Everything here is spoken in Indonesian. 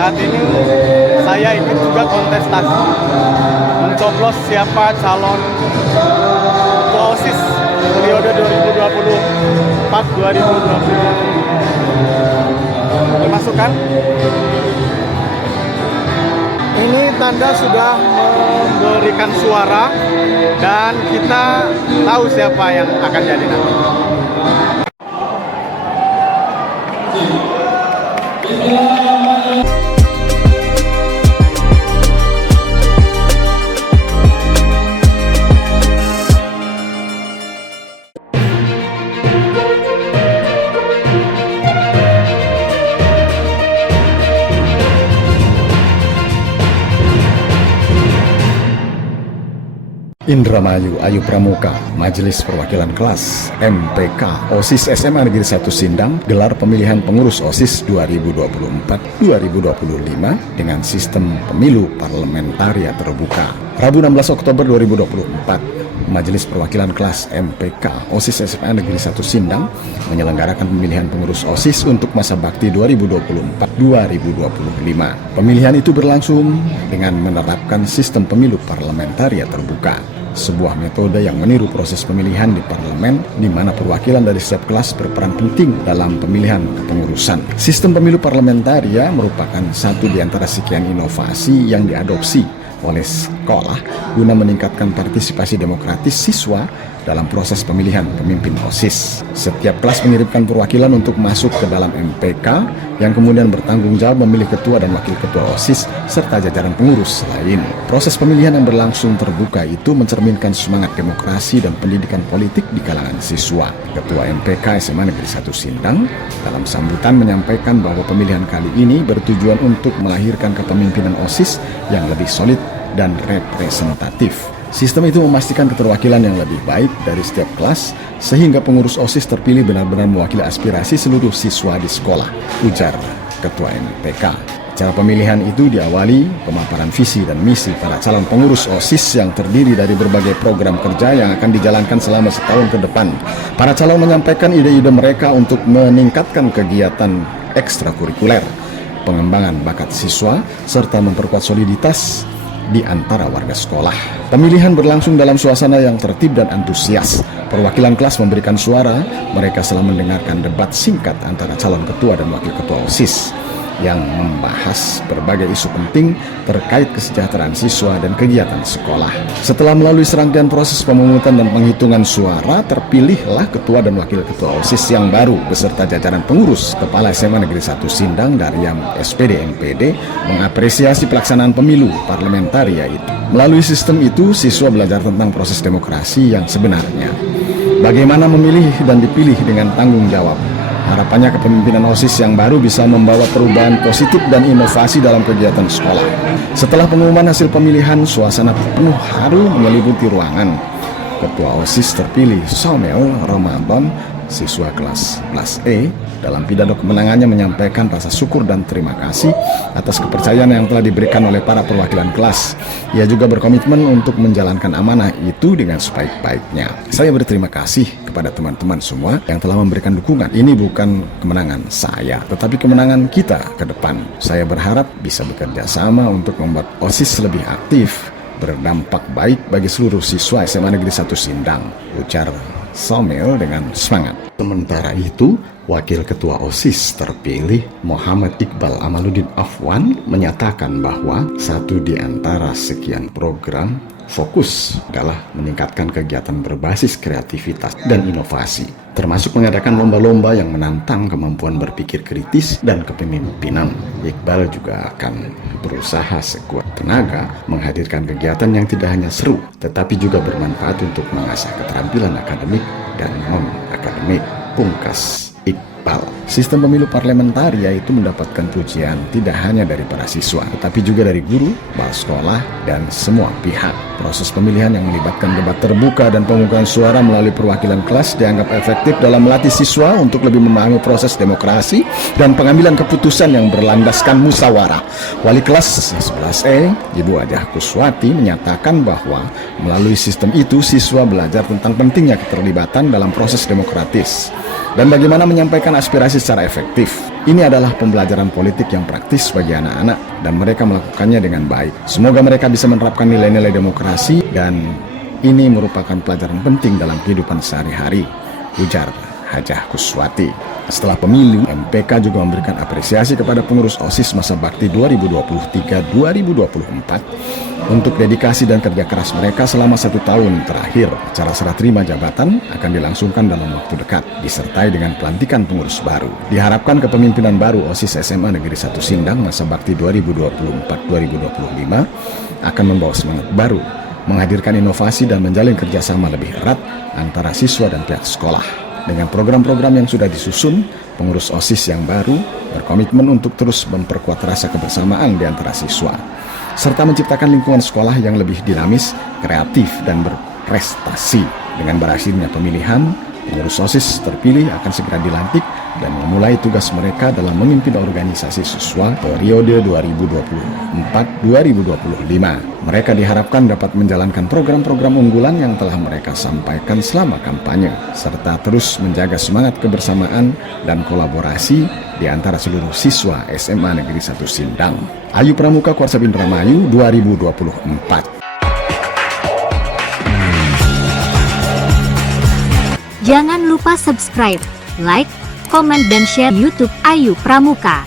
Saat ini saya ikut juga kontestasi mencoblos siapa calon ketua OSIS periode 2024-2025. Dimasukkan. Ini tanda sudah memberikan suara dan kita tahu siapa yang akan jadi nanti. Indramayu Ayu Pramuka, Majelis Perwakilan Kelas MPK OSIS SMA Negeri 1 Sindang gelar pemilihan pengurus OSIS 2024-2025 dengan sistem pemilu parlementaria terbuka. Rabu 16 Oktober 2024, Majelis Perwakilan Kelas MPK OSIS SMA Negeri 1 Sindang menyelenggarakan pemilihan pengurus OSIS untuk masa bakti 2024-2025. Pemilihan itu berlangsung dengan menerapkan sistem pemilu parlementaria terbuka, sebuah metode yang meniru proses pemilihan di parlemen di mana perwakilan dari setiap kelas berperan penting dalam pemilihan kepengurusan. Sistem pemilu parlementaria merupakan satu di antara sekian inovasi yang diadopsi oleh sekolah guna meningkatkan partisipasi demokratis siswa dalam proses pemilihan pemimpin OSIS. Setiap kelas mengirimkan perwakilan untuk masuk ke dalam MPK yang kemudian bertanggung jawab memilih ketua dan wakil ketua OSIS serta jajaran pengurus lain. Proses pemilihan yang berlangsung terbuka itu mencerminkan semangat demokrasi dan pendidikan politik di kalangan siswa. Ketua MPK SMA Negeri 1 Sindang dalam sambutan menyampaikan bahwa pemilihan kali ini bertujuan untuk melahirkan kepemimpinan OSIS yang lebih solid dan representatif. Sistem itu memastikan keterwakilan yang lebih baik dari setiap kelas sehingga pengurus OSIS terpilih benar-benar mewakili aspirasi seluruh siswa di sekolah, ujar Ketua MPK. Cara pemilihan itu diawali pemaparan visi dan misi para calon pengurus OSIS yang terdiri dari berbagai program kerja yang akan dijalankan selama setahun ke depan. Para calon menyampaikan ide-ide mereka untuk meningkatkan kegiatan ekstrakurikuler, pengembangan bakat siswa, serta memperkuat soliditas di antara warga sekolah. Pemilihan berlangsung dalam suasana yang tertib dan antusias. Perwakilan kelas memberikan suara, mereka setelah mendengarkan debat singkat antara calon ketua dan wakil ketua OSIS yang membahas berbagai isu penting terkait kesejahteraan siswa dan kegiatan sekolah. Setelah melalui serangkaian proses pemungutan dan penghitungan suara, terpilihlah ketua dan wakil ketua OSIS yang baru beserta jajaran pengurus. Kepala SMA Negeri 1 Sindang Daryam SPD MPD mengapresiasi pelaksanaan pemilu parlementaria itu. Melalui sistem itu, siswa belajar tentang proses demokrasi yang sebenarnya. Bagaimana memilih dan dipilih dengan tanggung jawab. Harapannya kepemimpinan OSIS yang baru bisa membawa perubahan positif dan inovasi dalam kegiatan sekolah. Setelah pengumuman hasil pemilihan, suasana penuh haru menyelimuti ruangan. Ketua OSIS terpilih Samuel Ramadan, siswa kelas E, dalam pidato kemenangannya menyampaikan rasa syukur dan terima kasih atas kepercayaan yang telah diberikan oleh para perwakilan kelas. Ia juga berkomitmen untuk menjalankan amanah itu dengan sebaik-baiknya. Saya berterima kasih kepada teman-teman semua yang telah memberikan dukungan. Ini bukan kemenangan saya, tetapi kemenangan kita ke depan. Saya berharap bisa bekerja sama untuk membuat OSIS lebih aktif, berdampak baik bagi seluruh siswa SMA Negeri 1 Sindang, ujar Samuel dengan semangat. Sementara itu, Wakil Ketua OSIS terpilih Muhammad Iqbal Amaluddin Afwan menyatakan bahwa satu di antara sekian program fokus adalah meningkatkan kegiatan berbasis kreativitas dan inovasi, termasuk mengadakan lomba-lomba yang menantang kemampuan berpikir kritis dan kepemimpinan. Iqbal juga akan berusaha sekuat tenaga menghadirkan kegiatan yang tidak hanya seru, tetapi juga bermanfaat untuk mengasah keterampilan akademik dan non-akademik, pungkas Iqbal. Sistem pemilu parlementaria itu mendapatkan pujian tidak hanya dari para siswa, tetapi juga dari guru, kepala sekolah, dan semua pihak. Proses pemilihan yang melibatkan debat terbuka dan pemungutan suara melalui perwakilan kelas dianggap efektif dalam melatih siswa untuk lebih memahami proses demokrasi dan pengambilan keputusan yang berlandaskan musyawarah. Wali kelas 11E, Ibu Ajah Kuswati, menyatakan bahwa melalui sistem itu siswa belajar tentang pentingnya keterlibatan dalam proses demokratis dan bagaimana menyampaikan aspirasi secara efektif. Ini adalah pembelajaran politik yang praktis bagi anak-anak dan mereka melakukannya dengan baik. Semoga mereka bisa menerapkan nilai-nilai demokrasi dan ini merupakan pelajaran penting dalam kehidupan sehari-hari, ujar Hajah Kuswati. Setelah pemilu, MPK juga memberikan apresiasi kepada pengurus OSIS masa bakti 2023-2024 untuk dedikasi dan kerja keras mereka selama 1 tahun terakhir. Acara serah terima jabatan akan dilangsungkan dalam waktu dekat, disertai dengan pelantikan pengurus baru. Diharapkan kepemimpinan baru OSIS SMA Negeri 1 Sindang masa bakti 2024-2025 akan membawa semangat baru, menghadirkan inovasi dan menjalin kerjasama lebih erat antara siswa dan pihak sekolah. Dengan program-program yang sudah disusun, pengurus OSIS yang baru berkomitmen untuk terus memperkuat rasa kebersamaan di antara siswa, serta menciptakan lingkungan sekolah yang lebih dinamis, kreatif, dan berprestasi. Dengan berakhirnya pemilihan, pengurus OSIS terpilih akan segera dilantik dan memulai tugas mereka dalam memimpin organisasi siswa periode 2024-2025. Mereka diharapkan dapat menjalankan program-program unggulan yang telah mereka sampaikan selama kampanye, serta terus menjaga semangat kebersamaan dan kolaborasi di antara seluruh siswa SMA Negeri 1 Sindang. Ayu Pramuka, Kuarsa Indramayu 2024. Jangan lupa subscribe, like, komen dan share YouTube Ayu Pramuka.